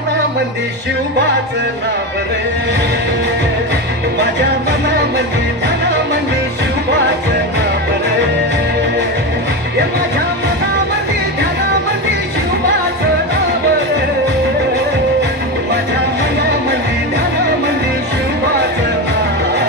मनामंदी शिवबाच नाव रे, माझ्या मनामंदी ध्यानामंदी शिवबाच नाव रे, हे माझ्या मनामंदी ध्यानामंदी शिवबाच नाव रे, माझ्या मनामंदी ध्यानामंदी शिवबाच नाव रे.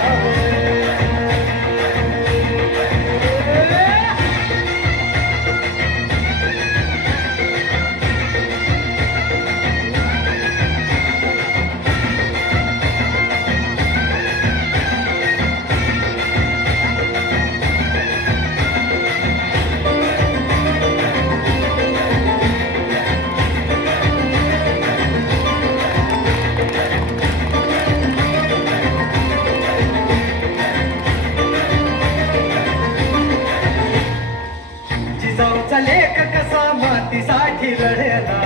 जिजाऊचा लेख कसा मातीसाठी लढला,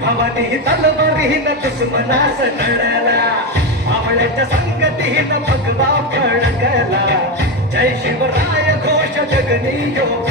भावानी तलवारीनं दुश्मनास लढला, आवळ्याच्या संगतीनं भगवा फळकला, जय शिवराय घोष जगनी यो